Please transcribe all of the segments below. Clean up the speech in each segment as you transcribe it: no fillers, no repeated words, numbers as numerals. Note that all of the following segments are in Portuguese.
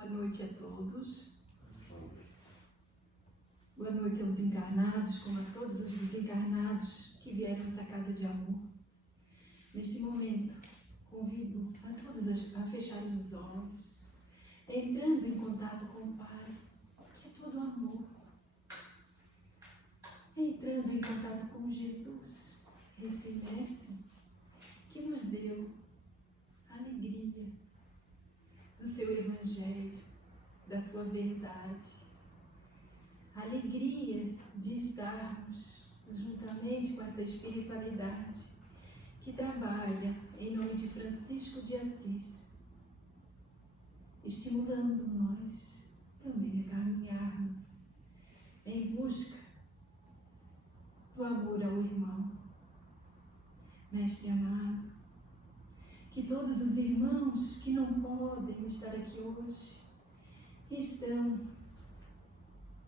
Boa noite a todos. Boa noite aos encarnados, como a todos os desencarnados que vieram a essa casa de amor. Neste momento, convido a todos a fecharem os olhos, entrando em contato com o Pai, que é todo amor. Entrando em contato com Jesus, esse Mestre que nos deu a alegria do seu Evangelho, da sua verdade, a alegria de estarmos juntamente com essa espiritualidade que trabalha em nome de Francisco de Assis, estimulando nós também a caminharmos em busca do amor ao irmão. Mestre amado, que todos os irmãos que não podem estar aqui hoje estão,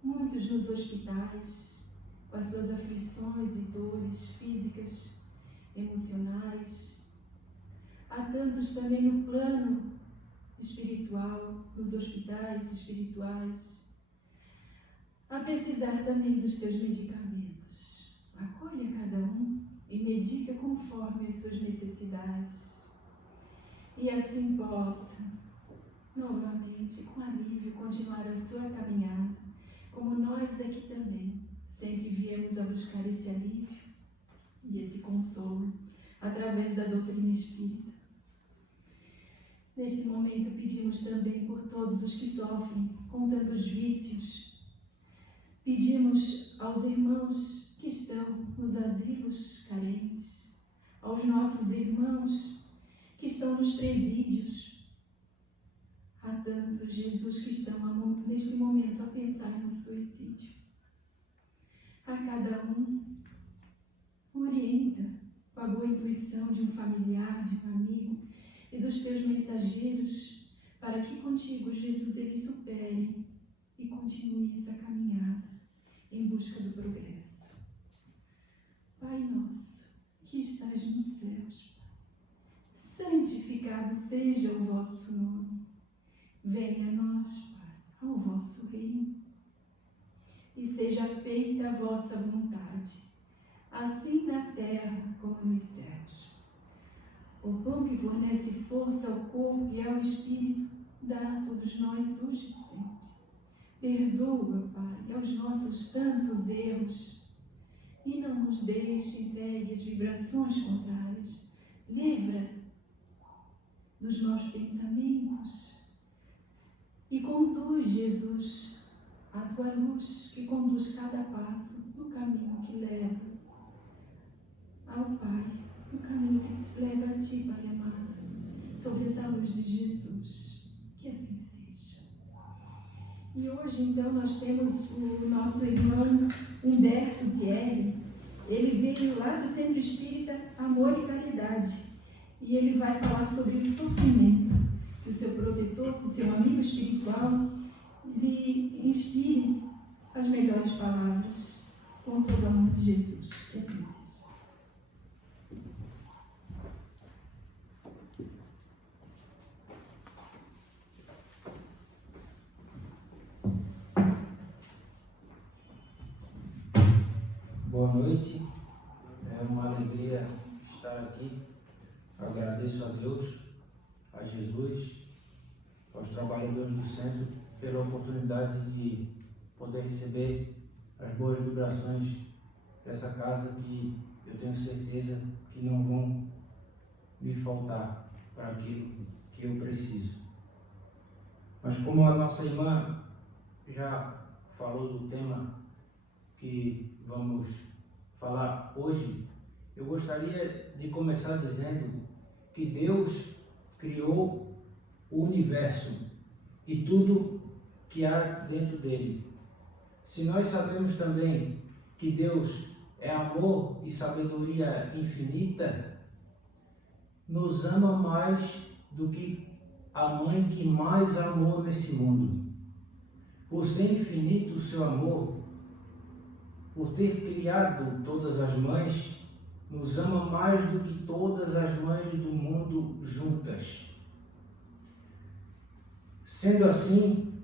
muitos nos hospitais, com as suas aflições e dores físicas, emocionais. Há tantos também no plano espiritual, nos hospitais espirituais, a precisar também dos teus medicamentos. Acolha cada um e medica conforme as suas necessidades. E assim possa, novamente, com alívio, continuar a sua caminhada, como nós aqui também sempre viemos a buscar esse alívio e esse consolo através da doutrina espírita. Neste momento pedimos também por todos os que sofrem com tantos vícios. Pedimos aos irmãos que estão nos asilos carentes, aos nossos irmãos que estão nos presídios. Há tantos, Jesus, que estão neste momento a pensar no suicídio. A cada um, orienta com a boa intuição de um familiar, de um amigo e dos teus mensageiros, para que contigo, Jesus, eles superem e continuem essa caminhada em busca do progresso. Pai nosso, que estás nos céus, santificado seja o vosso nome. Venha a nós, Pai, ao vosso reino. E seja feita a vossa vontade, assim na terra como nos céus. O pão que fornece força ao corpo e ao espírito, dá a todos nós hoje e sempre. Perdoa, Pai, aos nossos tantos erros e não nos deixe entregue às vibrações contrárias. Livra dos maus pensamentos e conduz, Jesus, a tua luz que conduz cada passo no caminho que leva ao Pai, no caminho que te leva a ti, Pai amado, sobre essa luz de Jesus. Que assim seja. E hoje, então, nós temos o nosso irmão Humberto Guerri. Ele veio lá do Centro Espírita Amor e Caridade. E ele vai falar sobre o sofrimento, que o seu protetor, o seu amigo espiritual, lhe inspire as melhores palavras com todo o amor de Jesus. Que assim seja. Boa noite, é uma alegria estar aqui. Agradeço a Deus, a Jesus, aos trabalhadores do centro pela oportunidade de poder receber as boas vibrações dessa casa que eu tenho certeza que não vão me faltar para aquilo que eu preciso. Mas como a nossa irmã já falou do tema que vamos falar hoje, eu gostaria de começar dizendo que Deus criou o universo e tudo que há dentro dele. Se nós sabemos também que Deus é amor e sabedoria infinita, nos ama mais do que a mãe que mais amou nesse mundo. Por ser infinito o seu amor, por ter criado todas as mães, nos ama mais do que todas as mães do mundo juntas. Sendo assim,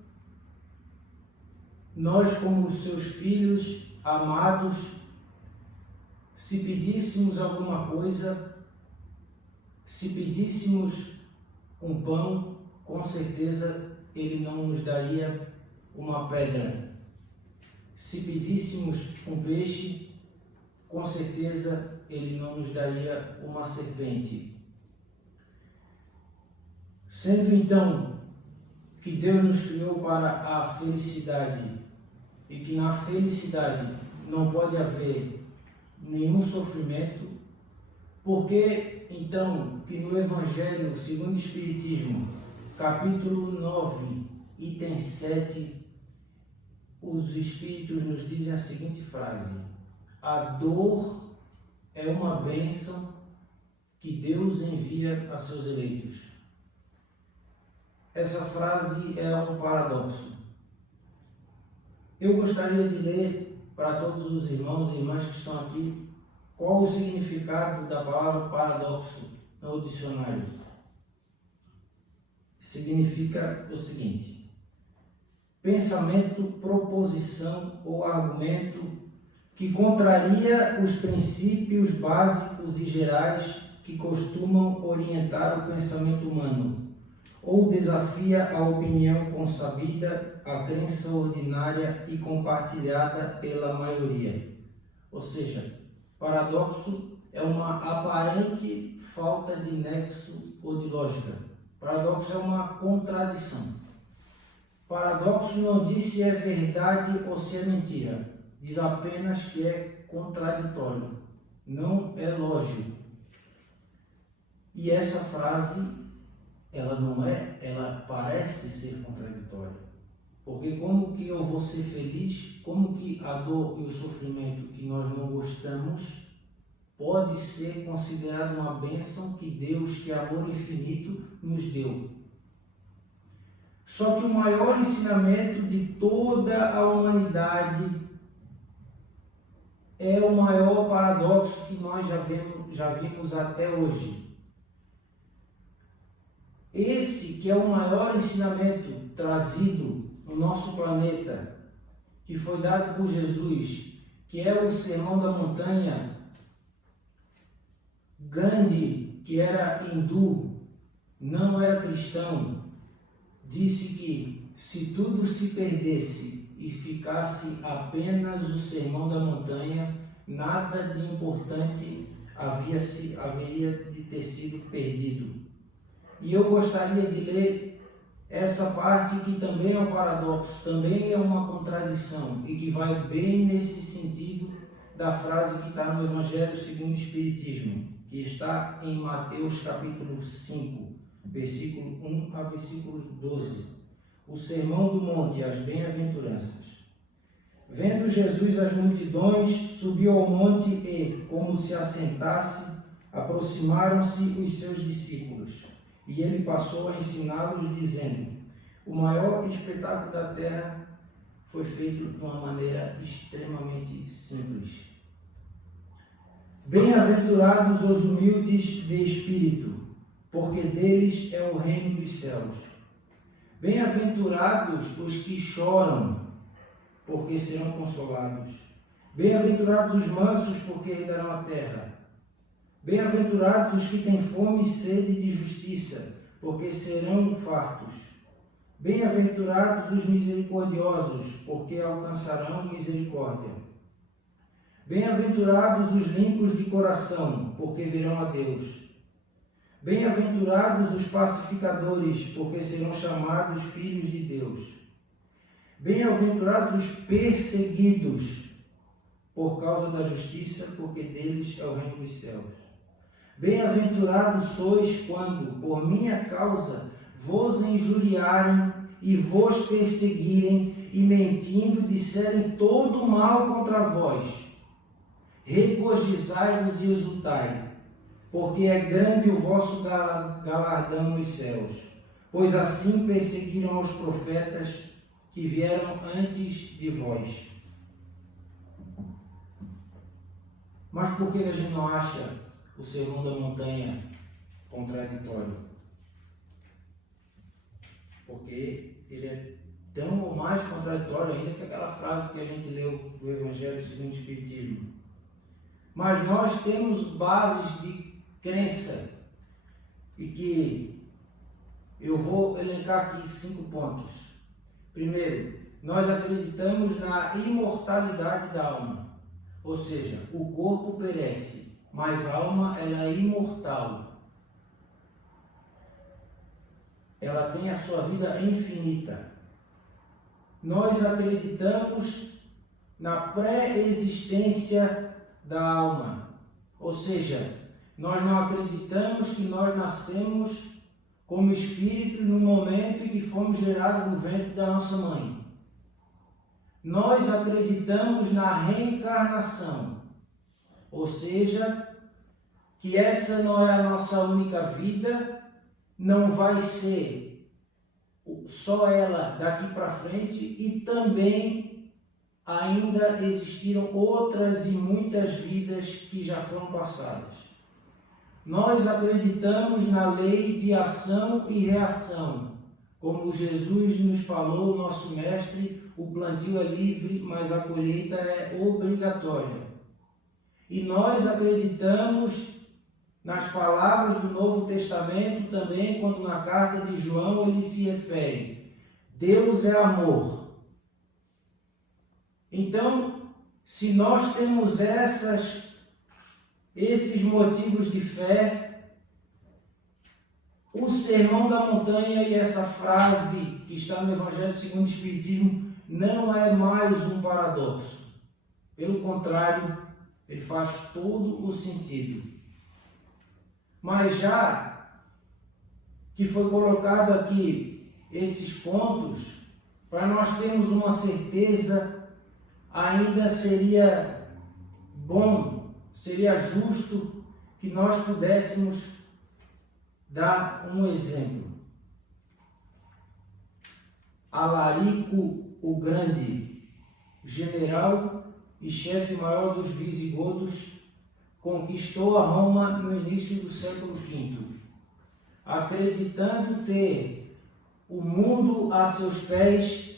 nós, como seus filhos amados, se pedíssemos alguma coisa, se pedíssemos um pão, com certeza Ele não nos daria uma pedra. Se pedíssemos um peixe, com certeza Ele não nos daria uma serpente. Sendo então que Deus nos criou para a felicidade e que na felicidade não pode haver nenhum sofrimento, por que então que no Evangelho segundo o Espiritismo, capítulo 9, item 7, os Espíritos nos dizem a seguinte frase: a dor é uma bênção que Deus envia a seus eleitos. Essa frase é um paradoxo. Eu gostaria de ler para todos os irmãos e irmãs que estão aqui qual o significado da palavra paradoxo no dicionário. Significa o seguinte: pensamento, proposição ou argumento que contraria os princípios básicos e gerais que costumam orientar o pensamento humano, ou desafia a opinião consabida, a crença ordinária e compartilhada pela maioria. Ou seja, paradoxo é uma aparente falta de nexo ou de lógica. Paradoxo é uma contradição. Paradoxo não diz se é verdade ou se é mentira. Diz apenas que é contraditório. Não é lógico. E essa frase, ela não é, ela parece ser contraditória. Porque como que eu vou ser feliz, como que a dor e o sofrimento que nós não gostamos pode ser considerado uma bênção que Deus, que é amor infinito, nos deu. Só que o maior ensinamento de toda a humanidade é o maior paradoxo que nós já vimos até hoje. Esse que é o maior ensinamento trazido no nosso planeta, que foi dado por Jesus, que é o Sermão da Montanha. Gandhi, que era hindu, não era cristão, disse que se tudo se perdesse e ficasse apenas o Sermão da Montanha, nada de importante haveria de ter sido perdido. E eu gostaria de ler essa parte que também é um paradoxo, também é uma contradição e que vai bem nesse sentido da frase que está no Evangelho segundo o Espiritismo, que está em Mateus capítulo 5, versículo 1 a versículo 12. O Sermão do Monte, as Bem-aventuranças. Vendo Jesus as multidões, subiu ao monte e, como se assentasse, aproximaram-se os seus discípulos. E ele passou a ensiná-los, dizendo: o maior espetáculo da terra foi feito de uma maneira extremamente simples. Bem-aventurados os humildes de espírito, porque deles é o reino dos céus. Bem-aventurados os que choram, porque serão consolados. Bem-aventurados os mansos, porque herdarão a terra. Bem-aventurados os que têm fome e sede de justiça, porque serão fartos. Bem-aventurados os misericordiosos, porque alcançarão misericórdia. Bem-aventurados os limpos de coração, porque verão a Deus. Bem-aventurados os pacificadores, porque serão chamados filhos de Deus. Bem-aventurados os perseguidos por causa da justiça, porque deles é o reino dos céus. Bem-aventurados sois quando, por minha causa, vos injuriarem e vos perseguirem e mentindo disserem todo o mal contra vós. Regozijai-vos e exultai, porque é grande o vosso galardão nos céus, pois assim perseguiram os profetas que vieram antes de vós. Mas por que a gente não acha o Sermão da Montanha contraditório? porque ele é tão ou mais contraditório ainda que aquela frase que a gente leu do Evangelho segundo o Espiritismo. Mas nós temos bases de crença e que eu vou elencar aqui 5 pontos. Primeiro, nós acreditamos na imortalidade da alma, ou seja, o corpo perece, mas a alma ela é imortal. Ela tem a sua vida infinita. Nós acreditamos na pré-existência da alma, ou seja, nós não acreditamos que nós nascemos como espírito no momento em que fomos gerados no ventre da nossa mãe. Nós acreditamos na reencarnação, ou seja, que essa não é a nossa única vida, não vai ser só ela daqui para frente e também ainda existiram outras e muitas vidas que já foram passadas. Nós acreditamos na lei de ação e reação. Como Jesus nos falou, nosso mestre, o plantio é livre, mas a colheita é obrigatória. E nós acreditamos nas palavras do Novo Testamento também, quando na carta de João ele se refere: Deus é amor. Então, se nós temos esses motivos de fé, o Sermão da Montanha e essa frase que está no Evangelho segundo o Espiritismo não é mais um paradoxo. Pelo contrário, ele faz todo o sentido. Mas já que foi colocado aqui esses pontos, para nós termos uma certeza, ainda seria bom, seria justo que nós pudéssemos dar um exemplo. Alarico o Grande, general e chefe maior dos visigodos, conquistou a Roma no início do século V, acreditando ter o mundo a seus pés,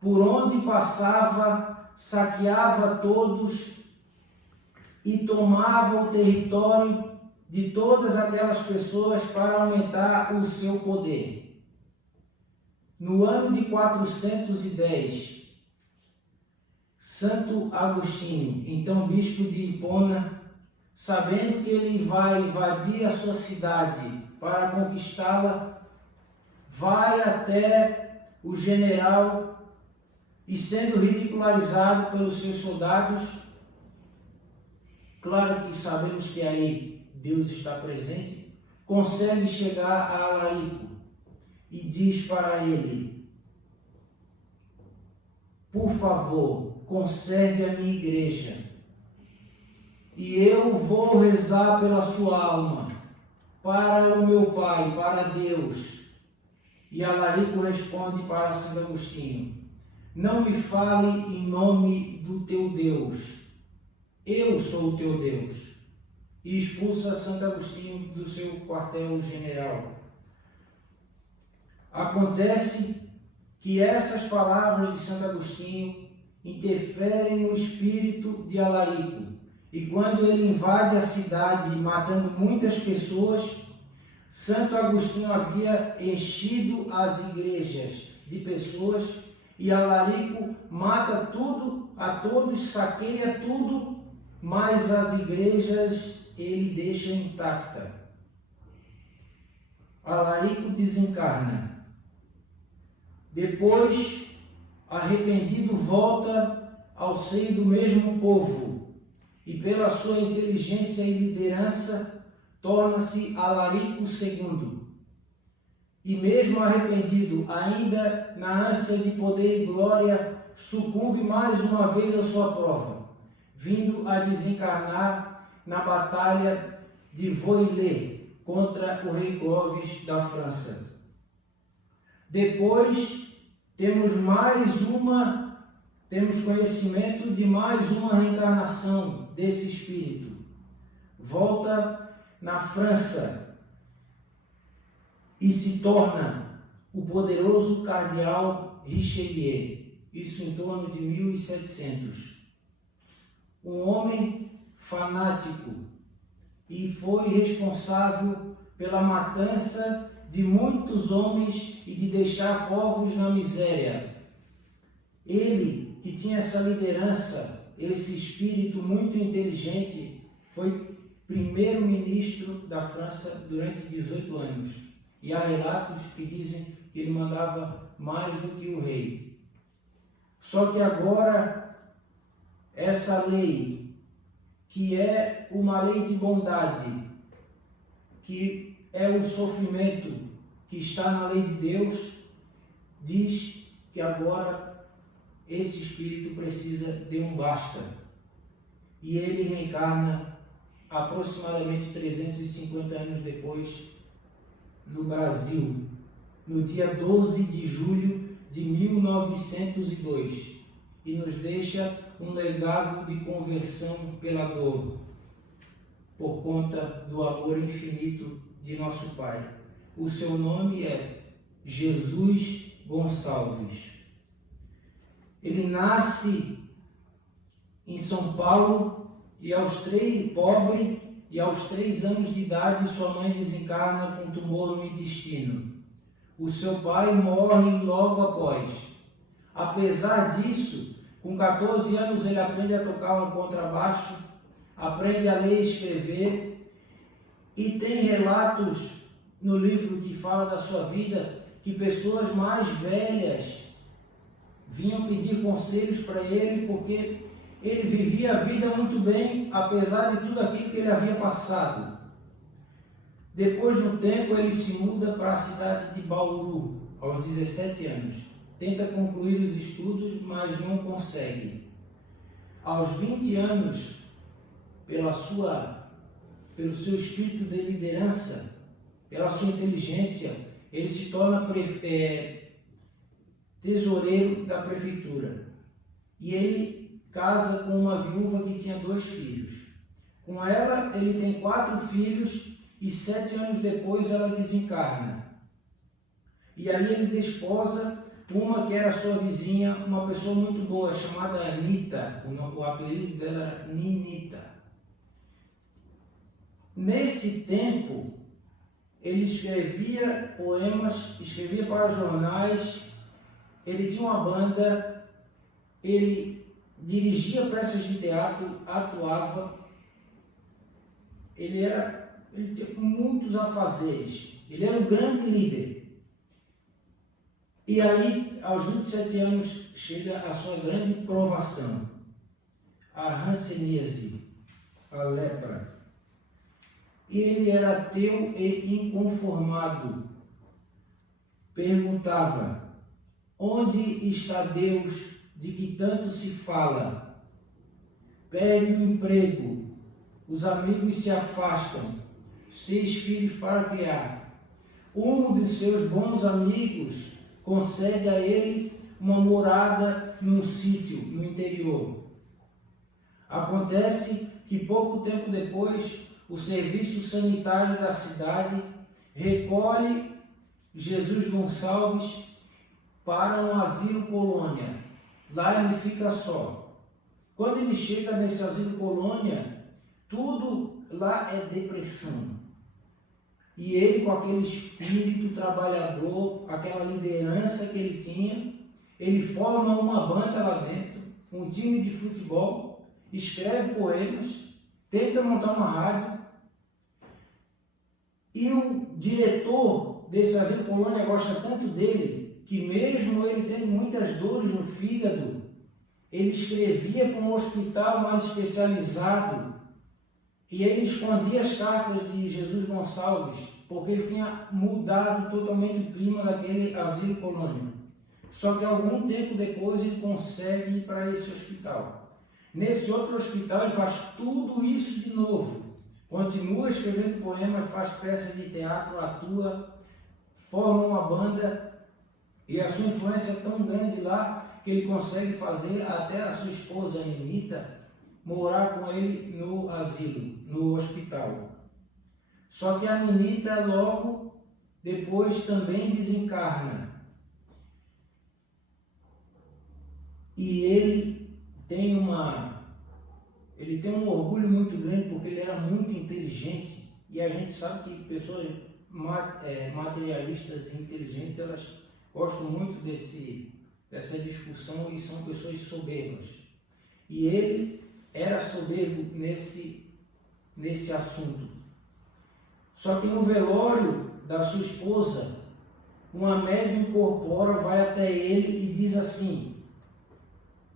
por onde passava, saqueava todos e tomava o território de todas aquelas pessoas para aumentar o seu poder. No ano de 410, Santo Agostinho, então bispo de Hipona, sabendo que ele vai invadir a sua cidade para conquistá-la, vai até o general e, sendo ridicularizado pelos seus soldados, claro que sabemos que aí Deus está presente, consegue chegar a Alarico e diz para ele: por favor, conserve a minha igreja e eu vou rezar pela sua alma, para o meu Pai, para Deus. E Alarico responde para Santo Agostinho: não me fale em nome do teu Deus, eu sou o teu Deus. E expulsa Santo Agostinho do seu quartel-general. Acontece que essas palavras de Santo Agostinho interferem no espírito de Alarico. E quando ele invade a cidade, matando muitas pessoas, Santo Agostinho havia enchido as igrejas de pessoas e Alarico mata tudo, a todos, saqueia tudo, mas as igrejas ele deixa intacta. Alarico desencarna. Depois, arrependido, volta ao seio do mesmo povo e, pela sua inteligência e liderança, torna-se Alarico II. E mesmo arrependido, ainda na ânsia de poder e glória, sucumbe mais uma vez à sua prova, vindo a desencarnar na batalha de Vouillé contra o rei Clovis da França. Depois temos conhecimento de mais uma reencarnação desse espírito. Volta na França e se torna o poderoso cardeal Richelieu, isso em torno de 1700. Um homem fanático e foi responsável pela matança de muitos homens e de deixar povos na miséria. Ele, que tinha essa liderança, esse espírito muito inteligente, foi primeiro-ministro da França durante 18 anos. E há relatos que dizem que ele mandava mais do que o rei. Só que agora, essa lei, que é uma lei de bondade, que é o sofrimento que está na lei de Deus, diz que agora esse espírito precisa de um basta. E ele reencarna aproximadamente 350 anos depois no Brasil, no dia 12 de julho de 1902, e nos deixa um legado de conversão pela dor, por conta do amor infinito de nosso Pai. O seu nome é Jesus Gonçalves. Ele nasce em São Paulo e pobre, e aos 3 anos de idade sua mãe desencarna com tumor no intestino. O seu pai morre logo após. Apesar disso, com 14 anos ele aprende a tocar um contrabaixo, aprende a ler e escrever, e tem relatos no livro que fala da sua vida que pessoas mais velhas vinham pedir conselhos para ele, porque ele vivia a vida muito bem, apesar de tudo aquilo que ele havia passado. Depois de um tempo, ele se muda para a cidade de Bauru, aos 17 anos. Tenta concluir os estudos, mas não consegue. Aos 20 anos, pelo seu espírito de liderança, pela sua inteligência, ele se torna tesoureiro da prefeitura. E ele casa com uma viúva que tinha 2 filhos. Com ela, ele tem 4 filhos e 7 anos depois ela desencarna. E aí ele desposa uma que era sua vizinha, uma pessoa muito boa, chamada Anita. O apelido dela era Ninita. Nesse tempo, ele escrevia poemas, escrevia para jornais, ele tinha uma banda, ele dirigia peças de teatro, atuava, ele tinha muitos afazeres, ele era um grande líder. E aí, aos 27 anos, chega a sua grande provação, a hanseníase, a lepra. E ele era ateu e inconformado. Perguntava: onde está Deus de que tanto se fala? Perde o emprego, os amigos se afastam, 6 filhos para criar. Um de seus bons amigos concede a ele uma morada num sítio no interior. Acontece que pouco tempo depois, o serviço sanitário da cidade recolhe Jesus Gonçalves para um asilo colônia. Lá ele fica só. Quando ele chega nesse asilo colônia, tudo lá é depressão. E ele, com aquele espírito trabalhador, aquela liderança que ele tinha, ele forma uma banda lá dentro, um time de futebol, escreve poemas, tenta montar uma rádio. E o diretor desse asilo colônia gosta tanto dele, que mesmo ele tendo muitas dores no fígado, ele escrevia para um hospital mais especializado e ele escondia as cartas de Jesus Gonçalves, porque ele tinha mudado totalmente o clima daquele asilo colônia. Só que algum tempo depois ele consegue ir para esse hospital. Nesse outro hospital ele faz tudo isso de novo. Continua escrevendo poemas, faz peças de teatro, atua, forma uma banda, e a sua influência é tão grande lá que ele consegue fazer até a sua esposa, Anita, morar com ele no asilo, no hospital. Só que a Anita logo depois também desencarna. E ele tem um orgulho muito grande, porque ele era muito inteligente. E a gente sabe que pessoas materialistas e inteligentes, elas gostam muito dessa discussão e são pessoas soberbas. E ele era soberbo nesse assunto. Só que no velório da sua esposa, uma médium corpórea vai até ele e diz assim,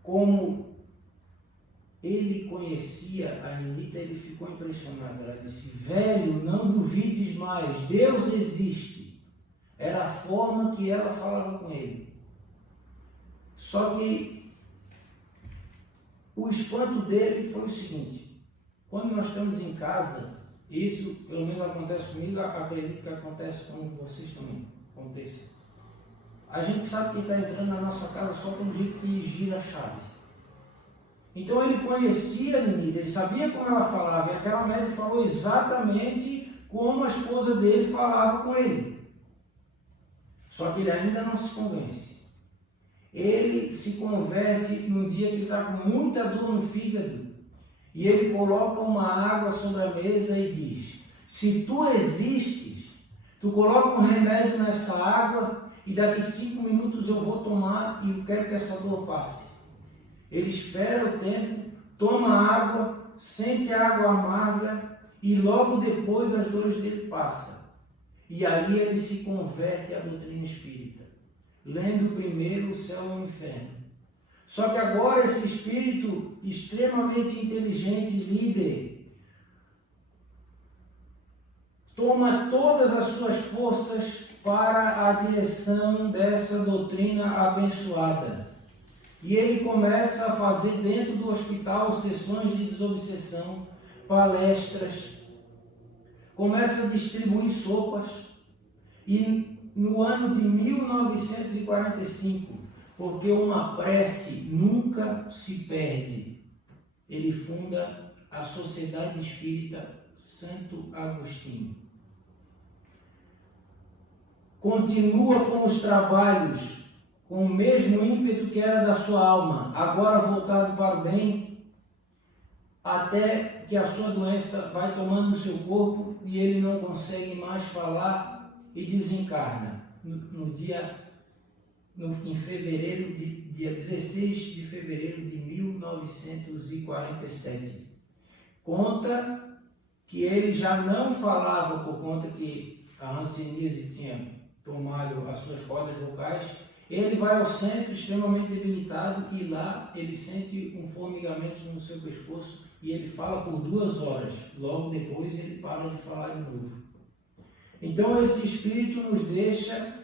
como ele conhecia a Anita, ele ficou impressionado. Ela disse, velho, não duvides mais, Deus existe. Era a forma que ela falava com ele. Só que o espanto dele foi o seguinte, quando nós estamos em casa, isso pelo menos acontece comigo, acredito que acontece com vocês também, acontece. A gente sabe que está entrando na nossa casa só pelo jeito que gira a chave. Então ele conhecia a Anita, ele sabia como ela falava, e aquela médium falou exatamente como a esposa dele falava com ele. Só que ele ainda não se convence. Ele se converte num dia que ele está com muita dor no fígado, e ele coloca uma água sobre a mesa e diz, se tu existes, tu coloca um remédio nessa água, e daqui 5 minutos eu vou tomar e eu quero que essa dor passe. Ele espera o tempo, toma água, sente a água amarga e logo depois as dores dele passam. E aí ele se converte à doutrina espírita, lendo primeiro o céu e o inferno. Só que agora esse espírito extremamente inteligente e líder toma todas as suas forças para a direção dessa doutrina abençoada. E ele começa a fazer dentro do hospital sessões de desobsessão, palestras, começa a distribuir sopas. E no ano de 1945, porque uma prece nunca se perde, ele funda a Sociedade Espírita Santo Agostinho. Continua com os trabalhos, com o mesmo ímpeto que era da sua alma, agora voltado para o bem, até que a sua doença vai tomando o seu corpo e ele não consegue mais falar e desencarna. Em fevereiro, dia 16 de fevereiro de 1947. Conta que ele já não falava por conta que a hanseníase tinha tomado as suas cordas vocais. Ele vai ao centro extremamente debilitado e lá ele sente um formigamento no seu pescoço e ele fala por 2 horas. Logo depois ele para de falar de novo. Então esse espírito nos deixa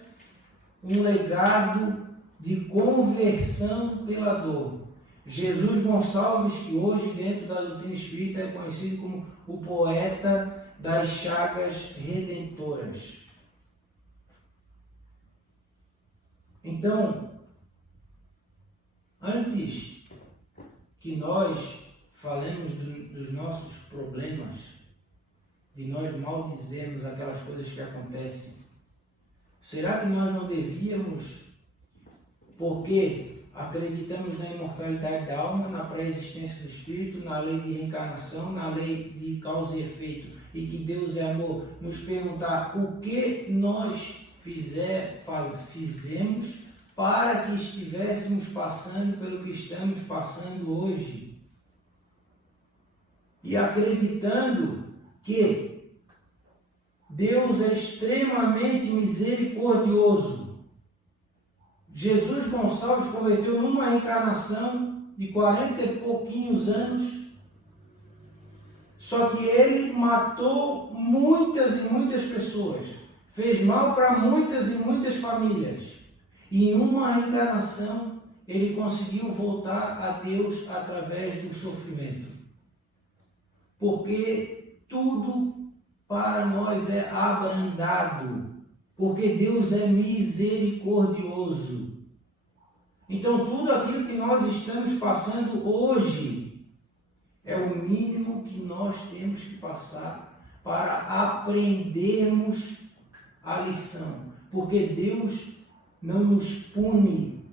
um legado de conversão pela dor. Jesus Gonçalves, que hoje dentro da doutrina espírita é conhecido como o poeta das chagas redentoras. Então, antes que nós falemos dos nossos problemas, de nós maldizermos aquelas coisas que acontecem, será que nós não devíamos, porque acreditamos na imortalidade da alma, na pré-existência do espírito, na lei de reencarnação, na lei de causa e efeito, e que Deus é amor, nos perguntar o que nós fizemos para que estivéssemos passando pelo que estamos passando hoje? E acreditando que Deus é extremamente misericordioso. Jesus Gonçalves converteu numa reencarnação de 40 e pouquinhos anos, só que ele matou muitas e muitas pessoas, fez mal para muitas e muitas famílias, e em uma reencarnação ele conseguiu voltar a Deus através do sofrimento, porque tudo para nós é abrandado, porque Deus é misericordioso. Então tudo aquilo que nós estamos passando hoje é o mínimo que nós temos que passar para aprendermos a lição, porque Deus não nos pune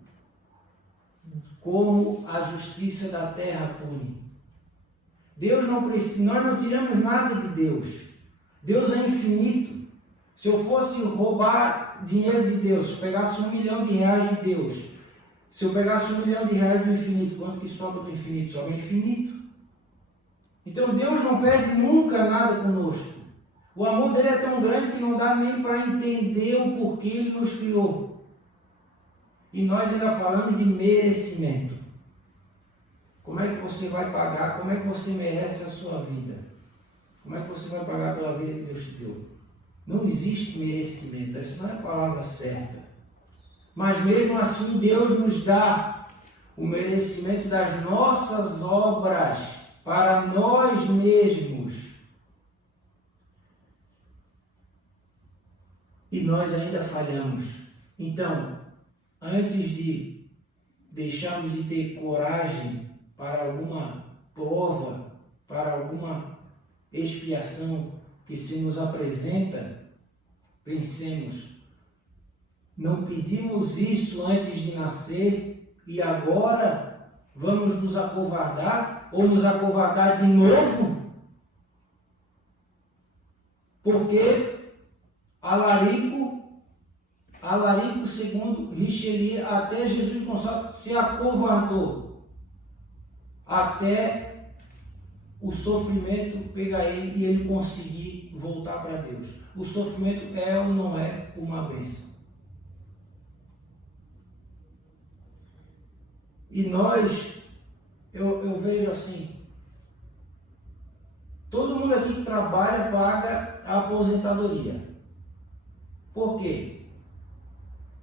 como a justiça da terra pune. Deus não precisa, nós não tiramos nada de Deus. Deus é infinito. Se eu fosse roubar dinheiro de Deus, se eu pegasse R$1 milhão de Deus, se eu pegasse R$1 milhão do infinito, quanto que sobra do infinito? Sobra infinito. Então Deus não perde nunca nada conosco. O amor dele é tão grande que não dá nem para entender o porquê ele nos criou. E nós ainda falamos de merecimento. Como é que você vai pagar? Como é que você merece a sua vida? Como é que você vai pagar pela vida que Deus te deu? Não existe merecimento, essa não é a palavra certa. Mas mesmo assim Deus nos dá o merecimento das nossas obras para nós mesmos. E nós ainda falhamos. Então, antes de deixarmos de ter coragem para alguma prova, para alguma expiação que se nos apresenta, pensemos, não pedimos isso antes de nascer e agora vamos nos acovardar ou nos acovardar de novo? Porque Alarico, segundo Richelieu, até Jesus Gonçalves se acovardou, até o sofrimento pegar ele e ele conseguir voltar para Deus. O sofrimento é ou não é uma bênção? E nós, eu vejo assim, todo mundo aqui que trabalha paga a aposentadoria. Por quê?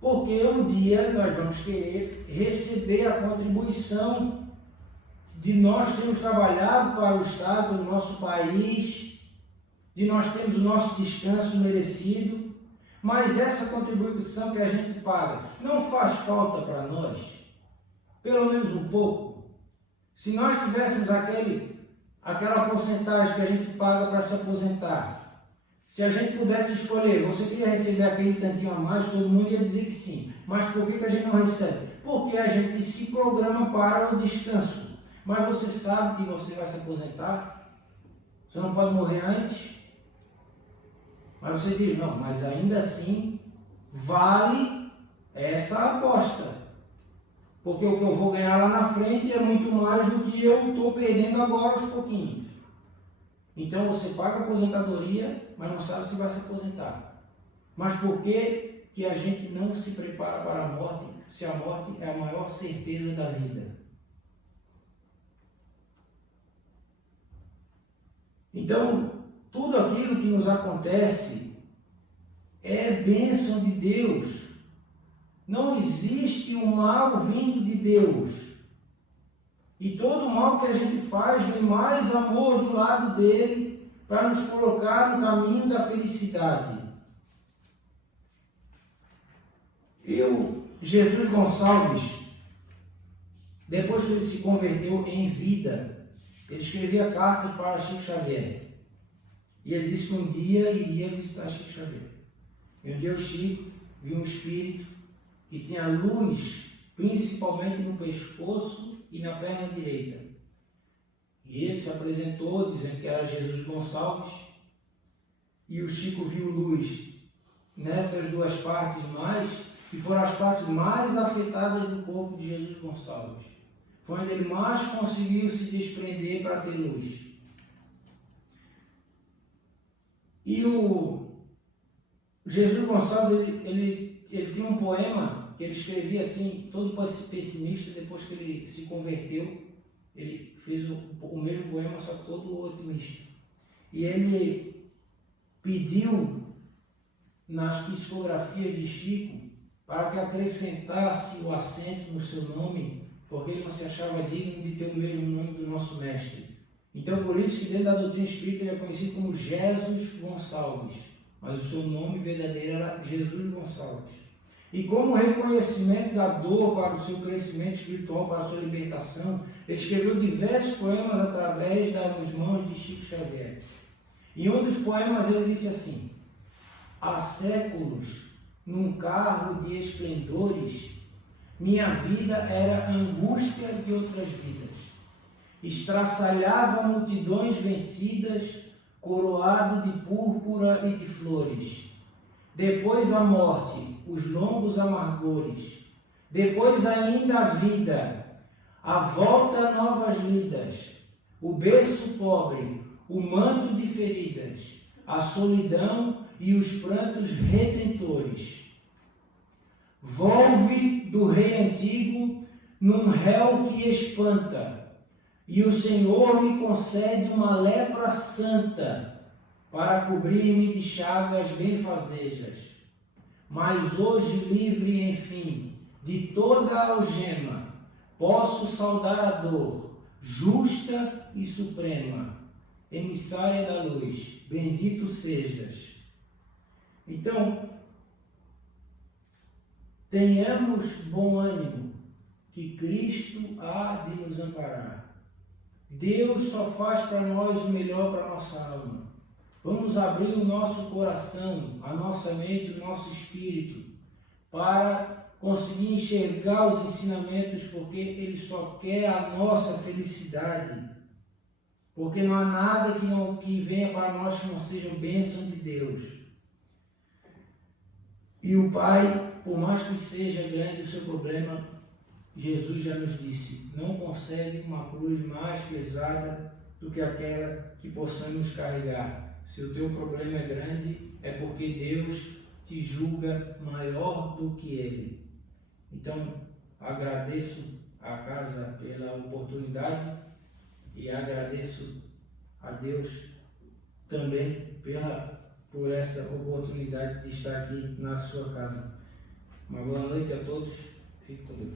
Porque um dia nós vamos querer receber a contribuição de nós termos trabalhado para o Estado, do nosso país, de nós termos o nosso descanso merecido, mas essa contribuição que a gente paga não faz falta para nós? Pelo menos um pouco. Se nós tivéssemos aquela porcentagem que a gente paga para se aposentar, se a gente pudesse escolher, você queria receber aquele tantinho a mais, todo mundo ia dizer que sim. Mas por que a gente não recebe? Porque a gente se programa para o descanso. Mas você sabe que você vai se aposentar? Você não pode morrer antes? Mas você diz, não, mas ainda assim vale essa aposta. Porque o que eu vou ganhar lá na frente é muito mais do que eu estou perdendo agora aos pouquinhos. Então você paga a aposentadoria, mas não sabe se vai se aposentar. Mas por que a gente não se prepara para a morte, se a morte é a maior certeza da vida? Então, tudo aquilo que nos acontece é bênção de Deus. Não existe um mal vindo de Deus. E todo mal que a gente faz vem mais amor do lado dele para nos colocar no caminho da felicidade. Jesus Gonçalves, depois que ele se converteu em vida, ele escrevia cartas para Chico Xavier. E ele disse que um dia iria visitar Chico Xavier. E um dia o Chico viu um espírito que tinha luz, principalmente no pescoço e na perna direita. E ele se apresentou dizendo que era Jesus Gonçalves, e o Chico viu luz nessas duas partes mais, que foram as partes mais afetadas do corpo de Jesus Gonçalves. Foi onde ele mais conseguiu se desprender para ter luz. E o Jesus Gonçalves, ele tinha um poema que ele escrevia assim, todo pessimista. Depois que ele se converteu, ele fez o mesmo poema, só todo otimista. E ele pediu nas psicografias de Chico para que acrescentasse o acento no seu nome, porque ele não se achava digno de ter o mesmo nome do nosso mestre. Então, por isso que dentro da doutrina espírita ele é conhecido como Jesus Gonçalves, mas o seu nome verdadeiro era Jesus Gonçalves. E como reconhecimento da dor para o seu crescimento espiritual, para a sua libertação, ele escreveu diversos poemas através das mãos de Chico Xavier. Em um dos poemas ele disse assim: há séculos, num carro de esplendores, minha vida era a angústia de outras vidas. Estraçalhava multidões vencidas, coroado de púrpura e de flores. Depois a morte, os longos amargores. Depois ainda a vida, a volta a novas lidas, o berço pobre, o manto de feridas, a solidão e os prantos redentores. Volve do rei antigo num réu que espanta, e o Senhor me concede uma lepra santa para cobrir-me de chagas benfazejas. Mas hoje, livre, enfim, de toda a algema, posso saudar a dor, justa e suprema, emissária da luz, bendito sejas. Então, tenhamos bom ânimo, que Cristo há de nos amparar. Deus só faz para nós o melhor para a nossa alma. Vamos abrir o nosso coração, a nossa mente, o nosso espírito, para conseguir enxergar os ensinamentos, porque Ele só quer a nossa felicidade. Porque não há nada que venha para nós que não seja bênção de Deus. E o Pai, por mais que seja grande o seu problema, Jesus já nos disse, não concede uma cruz mais pesada do que aquela que possamos carregar. Se o teu problema é grande, é porque Deus te julga maior do que Ele. Então, agradeço à casa pela oportunidade e agradeço a Deus também por essa oportunidade de estar aqui na sua casa. Uma boa noite a todos. Fique com Deus.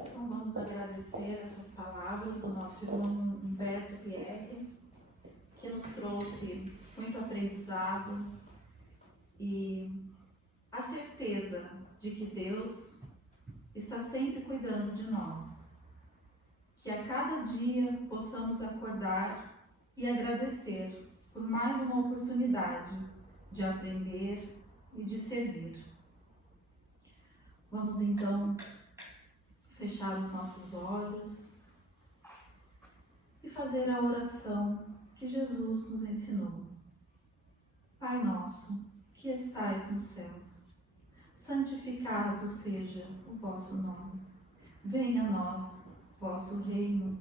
Então vamos agradecer essas palavras do nosso irmão Humberto Pierre, que nos trouxe muito aprendizado e a certeza de que Deus está sempre cuidando de nós. Que a cada dia possamos acordar e agradecer por mais uma oportunidade de aprender e de servir. Vamos então fechar os nossos olhos e fazer a oração que Jesus nos ensinou. Pai nosso, que estais nos céus, santificado seja o vosso nome. Venha a nós vosso reino,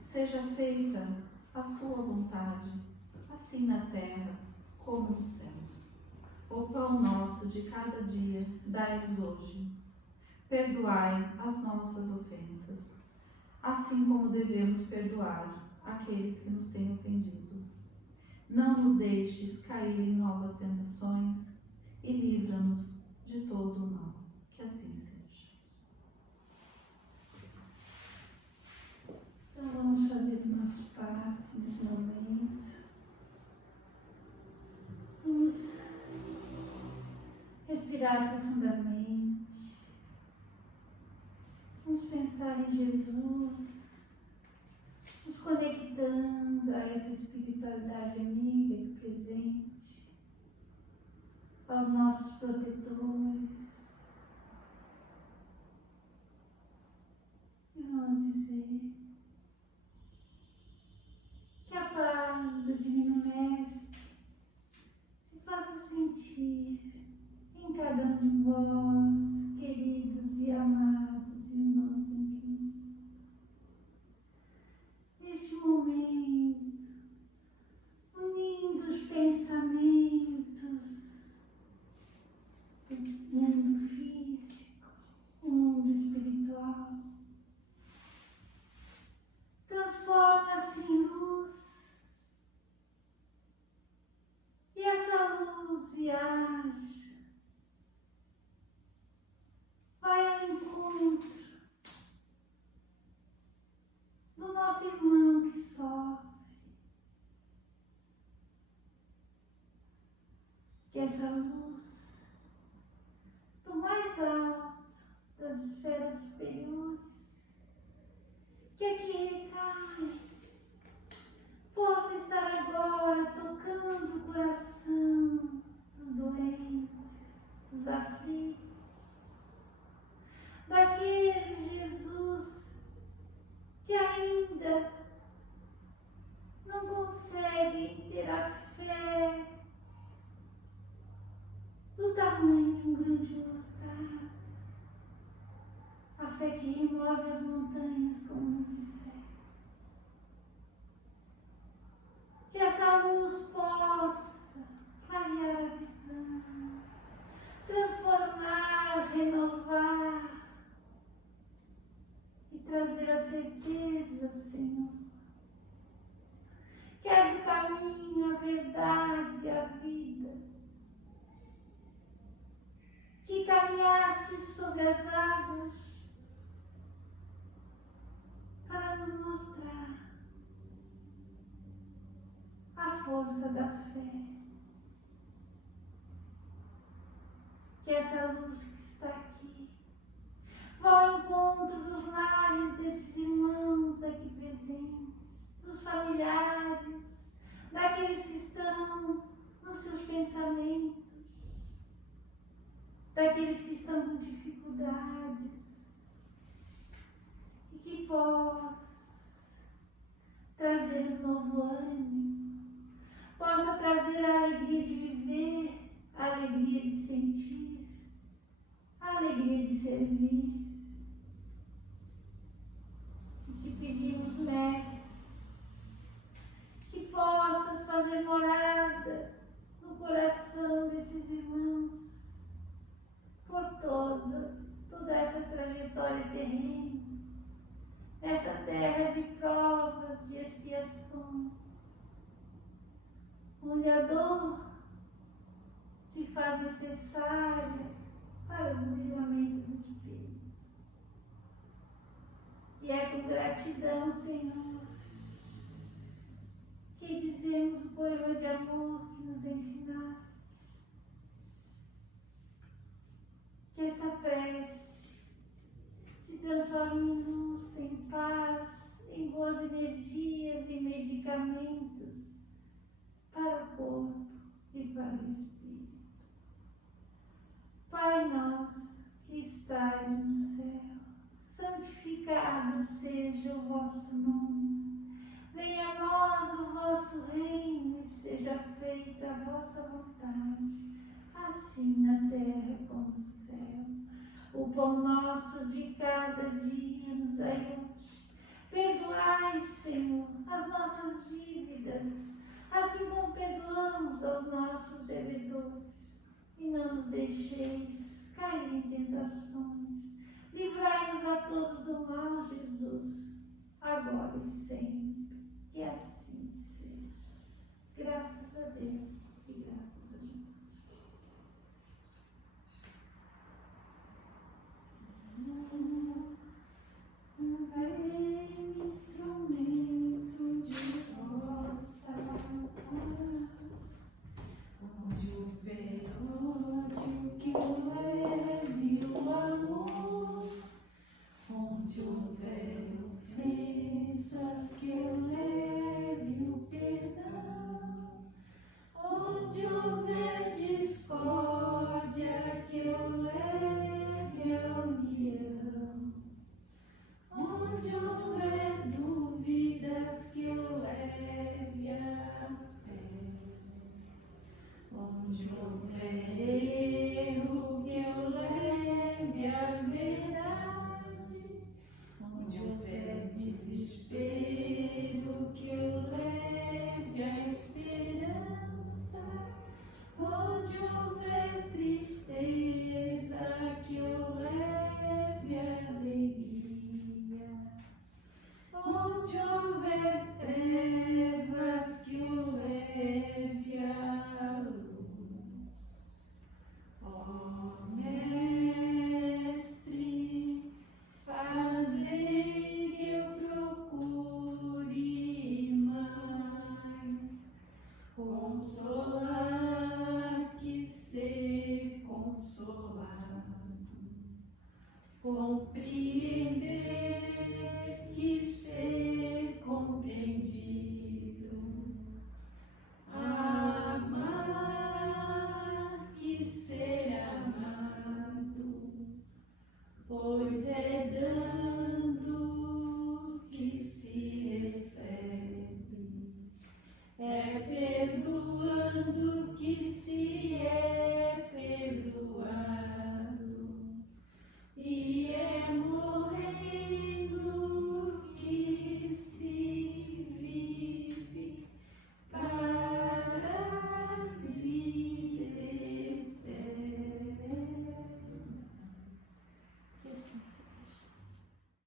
seja feita a sua vontade, assim na terra como nos céus. O pão nosso de cada dia dai-nos hoje. Perdoai as nossas ofensas, assim como devemos perdoar aqueles que nos têm ofendido. Não nos deixes cair em novas tentações e livra-nos de todo o mal. Que assim seja. Então vamos fazer o nosso passe nesse momento. Vamos respirar profundamente. Vamos pensar em Jesus, nos conectando a essa espiritualidade amiga do presente, aos nossos protetores. E vamos dizer que a paz do Divino Mestre se faça sentir em cada um de vós, queridos e amados irmãos em Cristo. Neste momento, unindo os pensamentos do mundo físico, o mundo espiritual, transforma-se em luz. E essa luz viaja, vai ao encontro do nosso irmão que sofre. Que essa luz, do mais alto da das esferas superiores, que aqui recai, possa estar agora tocando o coração dos doentes, dos aflitos, daqueles, Jesus, que ainda não conseguem ter a fé do tamanho de um grande mostarda, a fé que remove as montanhas, como nos disseram. Que essa luz possa clarear a visão, transformar, renovar e trazer a certeza, Senhor, que és o caminho, a verdade, a vida, que caminhaste sobre as águas para nos mostrar a força da fé. Que essa luz que está aqui vá ao encontro dos lares desses irmãos aqui presentes, dos familiares, daqueles que estão nos seus pensamentos, daqueles que estão com dificuldades, e que possa trazer um novo ânimo, possa trazer a alegria de viver, a alegria de sentir, a alegria de servir. E te pedimos, Mestre, que possas fazer morada no coração desses irmãos por toda essa trajetória terrena, nessa terra de provas, de expiações, onde a dor se faz necessária para o brilhamento do Espírito. E é com gratidão, Senhor, que dizemos o poema de amor que nos ensinaste. Que essa prece se transforme em luz, em paz, em boas energias e medicamentos para o corpo e para o espírito. Pai nosso que estais no céu, santificado seja o vosso nome. Venha a nós o vosso reino e seja feita a vossa vontade, assim na terra como no céu. O pão nosso de cada dia nos dai hoje. Perdoai, Senhor, as nossas dívidas, assim como perdoamos aos nossos devedores. E não nos deixeis cair em tentações. Livrai-nos a todos do mal, Jesus, agora e sempre. Que assim seja. Graças a Deus e graças a Jesus. Fazei-me instrumento de vossa paz, onde houver ódio que leve o amor, onde houver ofensas que leve o perdão, onde houver discórdia que leve a união, onde houver